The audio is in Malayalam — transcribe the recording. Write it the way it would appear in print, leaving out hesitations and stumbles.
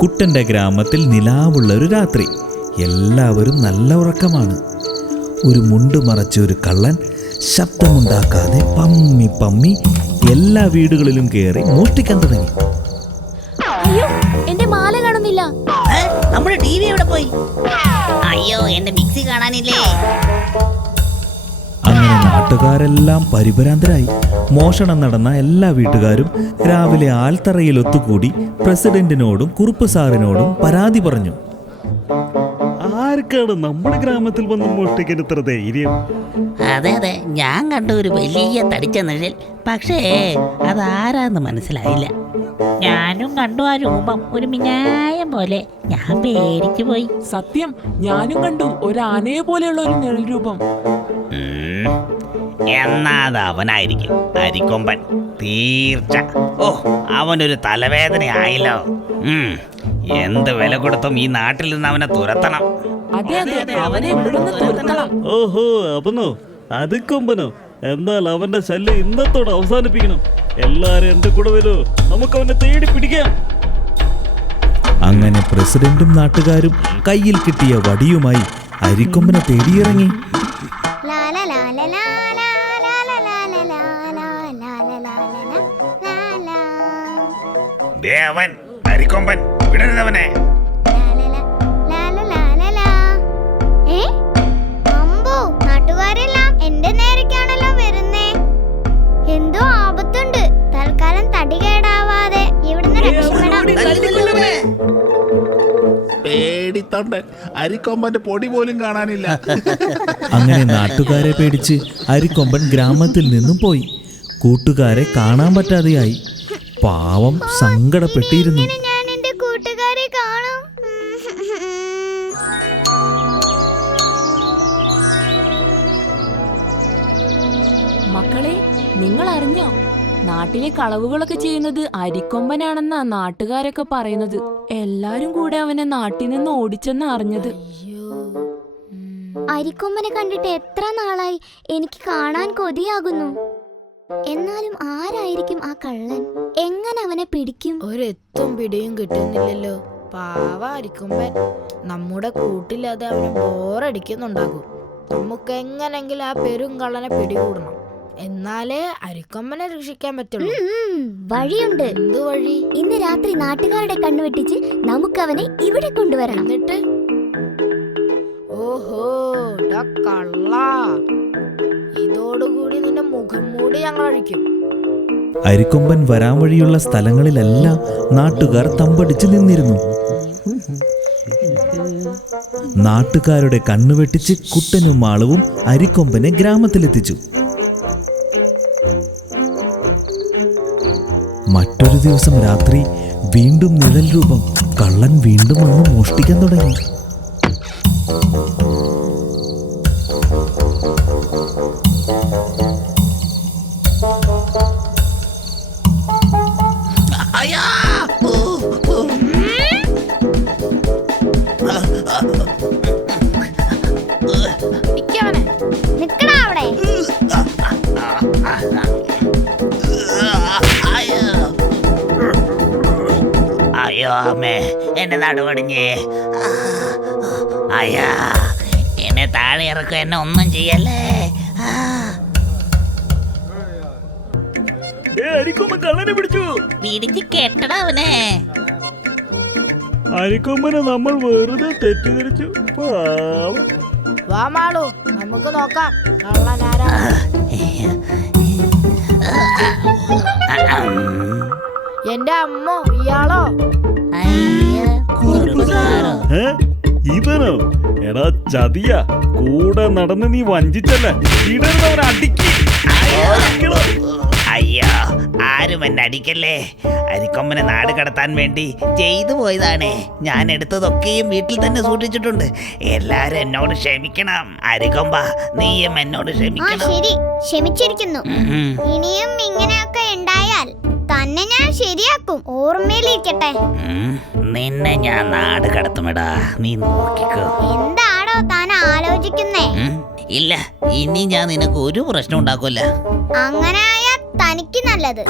കുട്ടന്റെ ഗ്രാമത്തിൽ നിലാവുള്ള ഒരു രാത്രി. എല്ലാവരും നല്ല ഉറക്കമാണ്. ഒരു മുണ്ട് മറച്ച ഒരു കള്ളൻ ശബ്ദമുണ്ടാക്കാതെ പമ്മി പമ്മി എല്ലാ വീടുകളിലും കയറി മോഷ്ടിക്കാൻ തുടങ്ങി. അയ്യോ, എന്റെ മാല കാണുന്നില്ല. നമ്മുടെ ടിവി എവിടെ പോയി? അയ്യോ, എന്റെ മിക്സി കാണാനില്ലേ? അങ്ങനെ നാട്ടുകാരെല്ലാം പരിഭ്രാന്തരായി. മോഷണം നടന്ന എല്ലാ വീട്ടുകാരും രാവിലെ ആൽത്തറയിൽ ഒത്തുകൂടി പ്രസിഡന്റിനോടും കുറുപ്പ് സാറിനോടും പരാതി പറഞ്ഞു. ആർക്കാണ് നമ്മുടെ ഗ്രാമത്തിൽ വന്ന് മോഷ്ടിക്കാൻ ഇത്ര ധൈര്യം? അതെ അതെ, ഞാൻ കണ്ട ഒരു വലിയ തടിച്ച നിഴൽ. പക്ഷേ അതാരാന്ന് മനസ്സിലായില്ല. ഞാനും കണ്ടു ആ രൂപം, ഒരു മിന്നായം പോലെ. ഞാൻ പേടിച്ചു പോയി. സത്യം, ഞാനും കണ്ടു ഒരു ആനയെ പോലെയുള്ള ഒരു നിഴൽ രൂപം. എന്നാ അത് അവനായിരിക്കും, അരിക്കൊമ്പൻ. തീർച്ച. ഓ, അവനൊരു തലവേദനയായല്ലോ. എന്ത് വില കൊടുത്തും ഈ നാട്ടിൽ നിന്ന് അവനെ തുരത്തണം. അതെ അതെ, അവനെ ഇവിടുന്ന് തുരത്തണം. ഓഹോ, അവനോ? അരിക്കൊമ്പനോ? എന്നാൽ അവന്റെ ശല്യം ഇന്നത്തോടെ അവസാനിപ്പിക്കണം. എല്ലാരും എന്റെ കൂടെ വരൂ, നമുക്ക് അവനെ തേടി പിടിക്കാം. അങ്ങനെ പ്രസിഡന്റും നാട്ടുകാരും കയ്യിൽ കിട്ടിയ വടിയുമായി അരിക്കൊമ്പനെ തേടിയിറങ്ങി. ദേവൻ, അരിക്കൊമ്പൻ, വിടരുതവനെ. നാട്ടുകാരെല്ലാം എന്റെ നേരേക്കാണല്ലോ വരുന്നേ. എന്തോ ആപത്തുണ്ട്. തൽക്കാലം തടി കേടാവാതെ ഇവിടുന്ന് രക്ഷപ്പെടാം. പേടിത്തൊണ്ടൻ, അരിക്കൊമ്പന്റെ പൊടി പോലും കാണാനില്ല. അങ്ങനെ നാട്ടുകാരെ പേടിച്ച് അരിക്കൊമ്പൻ ഗ്രാമത്തിൽ നിന്നും പോയി. കൂട്ടുകാരെ കാണാൻ പറ്റാതെയായി. പാവം സങ്കടപ്പെട്ടിരുന്നു. ഞാൻ എന്റെ കൂട്ടുകാരെ കാണും. മക്കളെ, നിങ്ങൾ അറിഞ്ഞോ? നാട്ടിലെ കളവുകളൊക്കെ ചെയ്യുന്നത് അരിക്കൊമ്പനാണെന്നാ നാട്ടുകാരൊക്കെ പറയുന്നത്. എല്ലാരും കൂടെ അവനെ നാട്ടിൽ നിന്ന് ഓടിച്ചെന്ന് അറിഞ്ഞത്. അരിക്കൊമ്പനെ കണ്ടിട്ട് എത്ര നാളായി. എനിക്ക് കാണാൻ കൊതിയാകുന്നു. എന്നാലും ആരായിരിക്കും ആ കള്ളൻ? എങ്ങനെ അവനെ പിടിക്കും? ഒരെത്തും പിടിയും കിട്ടുന്നില്ലല്ലോ. പാവ അരിക്കൊമ്പൻ. നമ്മുടെ കൂട്ടില്ലാതെ അവന് ബോറടിക്കുന്നുണ്ടാകും. നമുക്ക് എങ്ങനെങ്കിലും ആ പെരും കള്ളനെ പിടികൂടണം. എന്നാലേ അരിക്കൊമ്പനെ രക്ഷിക്കാൻ പറ്റുള്ളൂ. വഴിയുണ്ട്. എന്ത് വഴി? ഇന്ന് രാത്രി നാട്ടുകാരുടെ കണ്ണുവെട്ടിച്ച് നമുക്കവനെ ഇവിടെ കൊണ്ടുവരണം. എന്നിട്ട് ഓഹോ കള്ള, ഇതോടുകൂടി നിന്റെ മുഖം മൂടി ഞങ്ങൾ അഴിക്കും. അരിക്കൊമ്പൻ വരാൻ വഴിയുള്ള സ്ഥലങ്ങളിലെല്ലാം നാട്ടുകാർ തമ്പടിച്ച് നിന്നിരുന്നു. നാട്ടുകാരുടെ കണ്ണുവെട്ടിച്ച് കുട്ടനും മാളവും അരിക്കൊമ്പനെ ഗ്രാമത്തിലെത്തിച്ചു. മറ്റൊരു ദിവസം രാത്രി വീണ്ടും നിഴൽ രൂപം. കള്ളൻ വീണ്ടും വന്ന് മോഷ്ടിക്കാൻ തുടങ്ങി. അയ്യോ അമ്മേ, എന്നെ നടുവടിഞ്ഞേ. അയ്യാ, എന്നെ താഴെ ഇറക്കും, എന്നെ ഒന്നും ചെയ്യല്ലേ. അരിക്കൊമ്പൻ കള്ളനെ പിടിച്ചു. പിടിച്ച് കെട്ടടാ അവനെ. അരിക്കൊമ്പനെ നമ്മൾ വെറുതെ തെറ്റിദ്ധരിച്ചു. വാ മാളു, നമുക്ക് നോക്കാം കള്ളനാരാ. എന്റെ അമ്മ, ഇയാളോ? ഇവനോ? എടാ ചതിയ, കൂടെ നടന്ന് നീ വഞ്ചിച്ചല്ലേ. ഇടരുന്നവനെ അടിക്കി. അയ്യോ, ആരും എന്നെ അടിക്കല്ലേ. അരിക്കൊമ്പനെ നാട് കടത്താൻ വേണ്ടി ചെയ്തു പോയതാണ്. ഞാൻ എടുത്തതൊക്കെയും വീട്ടിൽ തന്നെ സൂക്ഷിച്ചിട്ടുണ്ട്. എല്ലാരും എന്നോട് ക്ഷമിക്കണം. അരിക്കൊമ്പ, നീയും എന്നോട് ക്ഷമിക്കണം. ശരി, ക്ഷമിച്ചിരിക്കുന്നു. ഇനിയും ഇങ്ങനെയൊക്കെ ഉണ്ടായാൽ തന്നെ ഞാൻ ശരിയാക്കും. ഓർമ്മയിലിരിക്കട്ടെ. നിന്നെ ഞാൻ നാട് കടത്തുമെടാ, നീ നോക്കിക്കോ. എന്താണോ താൻ ആലോചിക്കുന്നേ? ഇല്ല, ഇനി ഞാൻ നിനക്ക് ഒരു പ്രശ്നം ഉണ്ടാക്കൂല. അങ്ങനെ ആയാ തനിക്ക് നല്ലത്.